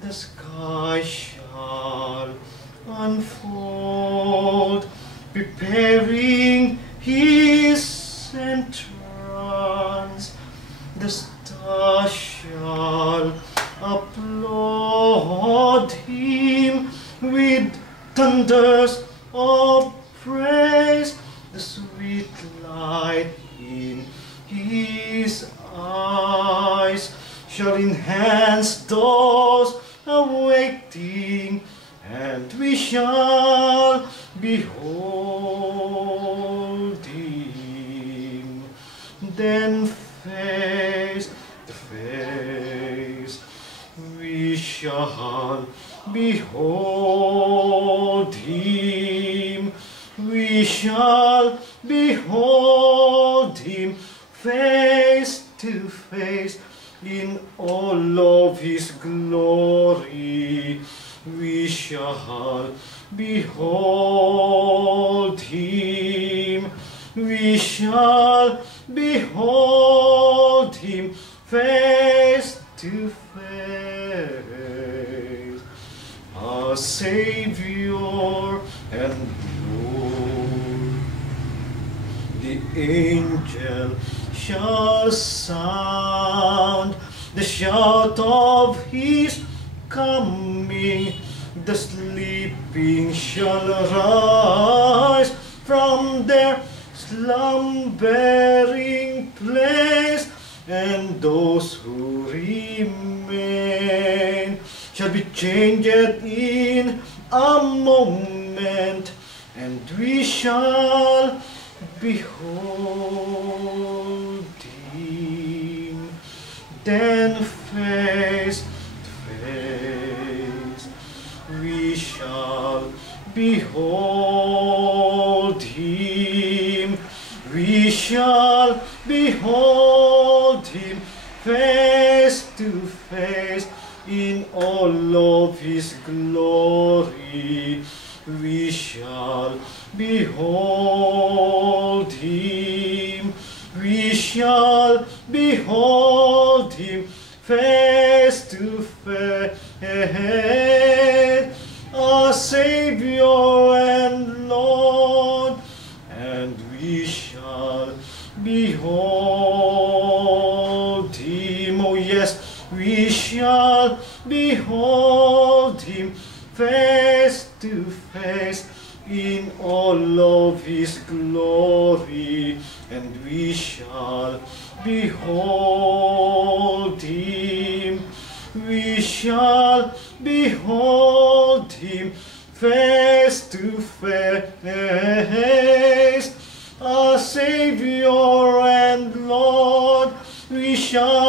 the sky shall unfold, preparing his entrance. The stars shall applaud him with thunders of praise. The sweet light in his eyes shall enhance those awaiting, and we shall behold him. Then face to face we shall behold him. We shall behold him face to face in all of his glory. We shall behold him. We shall behold him face to face. Our Savior and Lord. The angel shall sound the shout of his coming. The sleeping shall rise from their slumbering place, and those who remain shall be changed in a moment, and we shall behold him. Then face to face we shall behold him. We shall behold him face to face in all of his glory. We shall behold him. We shall behold him face to face, our Savior and Lord, and we shall behold him. Oh yes, we shall behold him face to face in all of his glory, and we shall behold him. We shall behold him face to face, our Savior and Lord. We shall